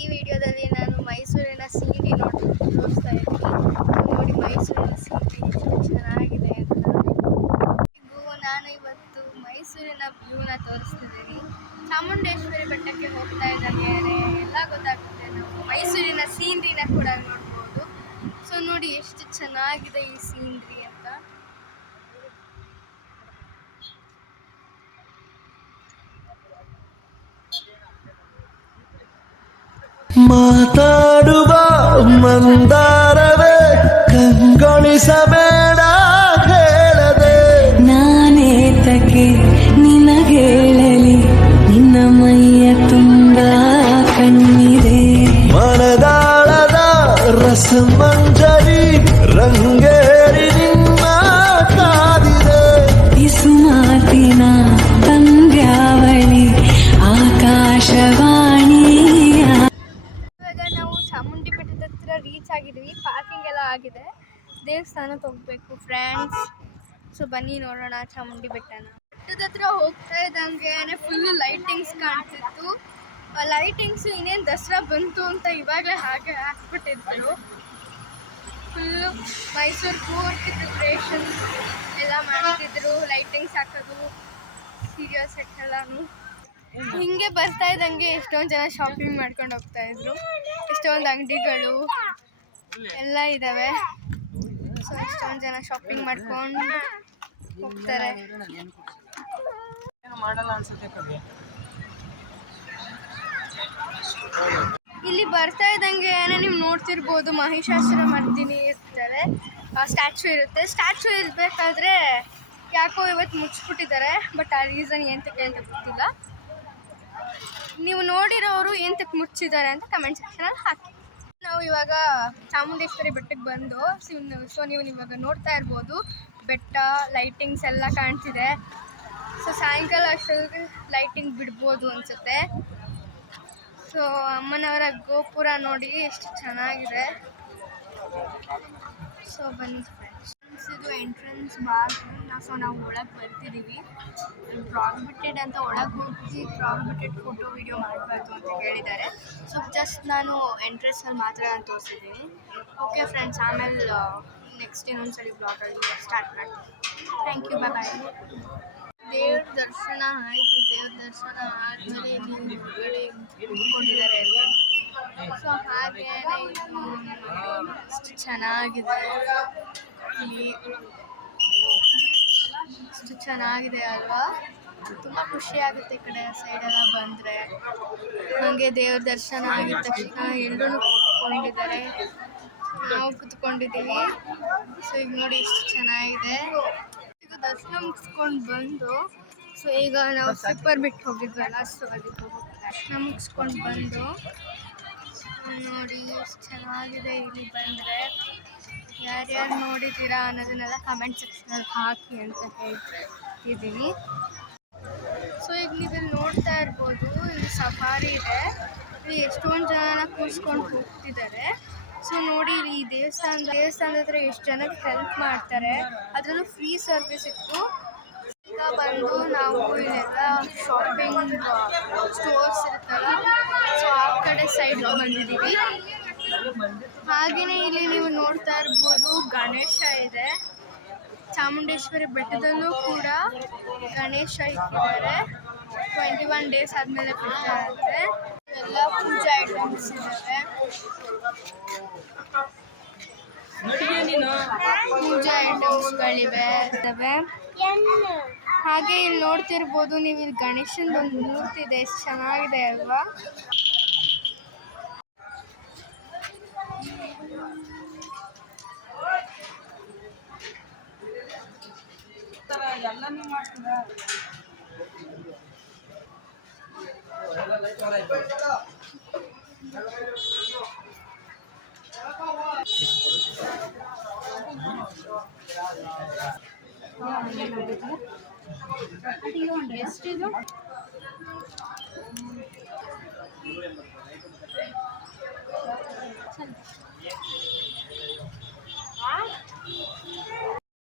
ಈ ವಿಡಿಯೋದಲ್ಲಿ ನಾನು ಮೈಸೂರಿನ ಸೀರೆ ತೋರಿಸ್ತಾ ಇದ್ದೀನಿ. ನೋಡಿ ಮೈಸೂರಿನ ಸೀರೆ ಎಷ್ಟು ಚೆನ್ನಾಗಿದೆ ಅಂತ. ನಾನು ಇವತ್ತು ಮೈಸೂರಿನ ವ್ಯೂನ ತೋರಿಸ್ತಿದ್ದೀನಿ. ಚಾಮುಂಡೇಶ್ವರಿ ಬೆಟ್ಟಕ್ಕೆ ಹೋಗ್ತಾ ಇದ್ದಂಗೆ ಎಲ್ಲ ಗೊತ್ತಾಗ್ತದೆ. ನಾವು ಮೈಸೂರಿನ ಸೀನರಿನ ಕೂಡ ನೋಡ್ಬೋದು. ಸೊ ನೋಡಿ ಎಷ್ಟು ಚೆನ್ನಾಗಿದೆ ಈ ಸೀನರಿ ಅಂತ. ಮಾತಾಡುವ ಮಂದಾರವೇ ಕಂಗೊಳಿಸಬೇಡ ಹೇಳದೆ ನಾನೇತಕ್ಕೆ ನಿನಗೇಳಲಿ ನಿನ್ನ ಮೈಯ ತುಂಬ ಕಣ್ಣಿದೆ ಮನದಾಳದ ರಸಮಂಜರಿ ರಂಗೇರಿ ನಿನ್ನ ಕಾದಿದೆ ಇಸು ಮಾತಿನ ಪಂದ್ಯಾವಳಿ ಆಕಾಶವಾಣಿ. ಚಾಮುಂಡಿ ಬೆಟ್ಟದ ಹತ್ರ ರೀಚ್ ಆಗಿದ್ವಿ. ಪಾರ್ಕಿಂಗ್ ಎಲ್ಲ ಆಗಿದೆ. ದೇವಸ್ಥಾನಕ್ಕೆ ಹೋಗ್ಬೇಕು ಫ್ರೆಂಡ್ಸ್. ಸೊ ಬನ್ನಿ ನೋಡೋಣ ಚಾಮುಂಡಿ ಬೆಟ್ಟನ. ಬೆಟ್ಟದ ಹತ್ರ ಹೋಗ್ತಾ ಇದ್ದಂಗೆ ಫುಲ್ ಲೈಟಿಂಗ್ಸ್ ಕಾಣ್ತಿತ್ತು. ಲೈಟಿಂಗ್ಸ್ ಇನ್ನೇನು ದಸರಾ ಬಂತು ಅಂತ ಇವಾಗಲೇ ಹಾಗೆ ಹಾಕ್ಬಿಟ್ಟಿದ್ರು. ಫುಲ್ಲು ಮೈಸೂರು ಪೂರ್ತಿ ಪ್ರಿಪ್ರೇಷನ್ ಎಲ್ಲ ಮಾಡ್ತಿದ್ರು. ಲೈಟಿಂಗ್ಸ್ ಹಾಕೋದು, ಸೀರಿಯಲ್ ಸೆಟ್ ಎಲ್ಲಾನು. ಹಿಂಗೆ ಬರ್ತಾ ಇದ್ದಂಗೆ ಎಷ್ಟೊಂದು ಜನ ಶಾಪಿಂಗ್ ಮಾಡ್ಕೊಂಡು ಹೋಗ್ತಾ ಇದ್ರು. ಎಷ್ಟೊಂದು ಅಂಗಡಿಗಳು ಎಲ್ಲ ಇದ್ದಾವೆ. ಸೊ ಎಷ್ಟೊಂದು ಜನ ಶಾಪಿಂಗ್ ಮಾಡ್ಕೊಂಡು ಹೋಗ್ತಾರೆ. ಇಲ್ಲಿ ಬರ್ತಾ ಇದ್ದಂಗೆ ನೀವು ನೋಡ್ತಿರ್ಬೋದು ಮಹಿಷಾಸುರ ಮರ್ದಿನಿ ಇರ್ತಾರೆ. ಸ್ಟ್ಯಾಚು ಇರುತ್ತೆ. ಸ್ಟ್ಯಾಚು ಇರಬೇಕಾದ್ರೆ ಯಾಕೋ ಇವತ್ತು ಮುಚ್ಚಿಬಿಟ್ಟಿದ್ದಾರೆ. ಬಟ್ ಆ ರೀಸನ್ ಏನಂತಕ್ಕೆ ಅಂತ ಗೊತ್ತಿಲ್ಲ. ನೀವು ನೋಡಿರೋರು ಎಂತಕ್ಕೆ ಮುಚ್ಚಿದ್ದಾರೆ ಅಂತ ಕಮೆಂಟ್ ಸೆಕ್ಷನಲ್ಲಿ ಹಾಕಿ. ನಾವು ಇವಾಗ ಚಾಮುಂಡೇಶ್ವರಿ ಬೆಟ್ಟಕ್ಕೆ ಬಂದು ಸೊ ನೀವು ಇವಾಗ ನೋಡ್ತಾ ಇರ್ಬೋದು ಬೆಟ್ಟ ಲೈಟಿಂಗ್ಸ್ ಎಲ್ಲ ಕಾಣ್ತಿದೆ. ಸೊ ಸಾಯಂಕಾಲ ಅಷ್ಟೊತ್ತಿಗೆ ಲೈಟಿಂಗ್ ಬಿಡ್ಬೋದು ಅನಿಸುತ್ತೆ. ಸೊ ಅಮ್ಮನವರ ಗೋಪುರ ನೋಡಿ ಎಷ್ಟು ಚೆನ್ನಾಗಿದೆ. ಸೊ ಬನ್ನಿ ಫ್ರೆಂಡ್ಸ್, ಇದು ಎಂಟ್ರೆನ್ಸ್ ಬಾಗಿಲು. ಸೊ ನಾವು ಒಳಗೆ ಬರ್ತಿದ್ದೀವಿ. ಪ್ರಾಹಿಬಿಟೆಡ್ ಅಂತ ಒಳಗೆ ಹೋಗಿ ಪ್ರಾಹಿಬಿಟೆಡ್ ಫೋಟೋ ವಿಡಿಯೋ ಮಾಡಬಾರ್ದು ಅಂತ ಹೇಳಿದ್ದಾರೆ. ಸೊ ಜಸ್ಟ್ ನಾನು ಎಂಟ್ರೆನ್ಸಲ್ಲಿ ಮಾತ್ರ ನಾನು ತೋರಿಸಿದ್ದೀನಿ. ಓಕೆ ಫ್ರೆಂಡ್ಸ್, ಆಮೇಲೆ ನೆಕ್ಸ್ಟ್ ಇನ್ನೊಂದ್ಸಲಿ ಬ್ಲಾಗಲ್ಲಿ ಸ್ಟಾರ್ಟ್ ಮಾಡ್ತೀನಿ. ಥ್ಯಾಂಕ್ ಯು, ಬಾಯ್. ದೇವ್ರ ದರ್ಶನ ಆಯಿತು. ದೇವ್ರ ದರ್ಶನ ಆದಮೇಲೆ ಇಲ್ಲಿ ಹೊರಗಡೆ ನಿಂತ್ಕೊಂಡಿದ್ದಾರೆ ಎಲ್ಲ. ಸೊ ಹಾಗೆ ಎಷ್ಟು ಚೆನ್ನಾಗಿದೆ ಇಲ್ಲಿ, ಎಷ್ಟು ಚೆನ್ನಾಗಿದೆ ಅಲ್ವಾ. ತುಂಬ ಖುಷಿಯಾಗುತ್ತೆ ಈ ಕಡೆ ಸೈಡೆಲ್ಲ ಬಂದರೆ. ಹಾಗೆ ದೇವ್ರ ದರ್ಶನ ಆಗಿದ ತಕ್ಷಣ ಎಲ್ಲರೂ ಕೂತ್ಕೊಂಡಿದ್ದಾರೆ. ನಾವು ಕೂತ್ಕೊಂಡಿದ್ದೀವಿ. ಸೊ ಈಗ ನೋಡಿ ಎಷ್ಟು ಚೆನ್ನಾಗಿದೆ. ಈಗ ದರ್ಶನ ಮುಗಿಸ್ಕೊಂಡು ಬಂದು ಸೊ ಈಗ ನಾವು ಸ್ಲಿಪ್ಪರ್ ಬಿಟ್ಟು ಹೋಗಿದ್ವಲ್ಲ, ಸೊ ಅದಕ್ಕೆ ದರ್ಶನ ಮುಗಿಸ್ಕೊಂಡು ಬಂದು ನೋಡಿ ಎಷ್ಟು ಚೆನ್ನಾಗಿದೆ. ಇಲ್ಲಿ ಬಂದರೆ ಯಾರ್ಯಾರು ನೋಡಿದ್ದೀರಾ ಅನ್ನೋದನ್ನೆಲ್ಲ ಕಮೆಂಟ್ ಸೆಕ್ಷನಲ್ಲಿ ಹಾಕಿ ಅಂತ ಹೇಳ್ತಿದ್ದೀನಿ. ಸೊ ಈಗ ನೀವಿಲ್ಲಿ ನೋಡ್ತಾ ಇರ್ಬೋದು, ಇಲ್ಲಿ ಸಫಾರಿ ಇದೆ. ಇಲ್ಲಿ ಎಷ್ಟೊಂದು ಜನ ಕೂರಿಸ್ಕೊಂಡು ಹೋಗ್ತಿದ್ದಾರೆ. ಸೊ ನೋಡಿ ಇಲ್ಲಿ ಈ ದೇವಸ್ಥಾನದ ಹತ್ರ ಎಷ್ಟು ಜನಕ್ಕೆ ಹೆಲ್ಪ್ ಮಾಡ್ತಾರೆ. ಅದರಲ್ಲೂ ಫ್ರೀ ಸರ್ವಿಸ್ ಇತ್ತು. ಈಗ ಬಂದು ನಾವು ಇಲ್ಲೆಲ್ಲ ಶಾಪಿಂಗ್ ಸ್ಟೋರ್ಸ್ ಇರುತ್ತಲ್ಲ, ಸೊ ಆ ಕಡೆ ಸೈಡ್ಗೆ ಬಂದಿದ್ದೀವಿ. ಹಾಗೆಯೇ ಇಲ್ಲಿ ನೀವು ನೋಡ್ತಾ ಇರ್ಬೋದು ಗಣೇಶ ಇದೆ. ಚಾಮುಂಡೇಶ್ವರಿ ಬೆಟ್ಟದಲ್ಲೂ ಕೂಡ ಗಣೇಶ ಇಟ್ಟಿದ್ದಾರೆ. 21 ಡೇಸ್ ಆದಮೇಲೆ ಬಿಡ್ತಾರಂತೆ. ಎಲ್ಲ ಪೂಜಾ ಐಟಮ್ಸ್ ಇದ್ದಾವೆ. ಪೂಜಾ ಐಟಮ್ಸ್ಗಳಿವೆ. ಹಾಗೆ ಇಲ್ಲಿ ನೋಡ್ತಿರ್ಬೋದು ನೀವು, ಇಲ್ಲಿ ಗಣೇಶನ ಒಂದು ಮೂರ್ತಿ ಇದೆ. ಎಷ್ಟು ಚೆನ್ನಾಗಿದೆ ಅಲ್ವಾ. ಎಲ್ಲನೂ ಮಾಡ್ತದ. ಎಷ್ಟಿದು?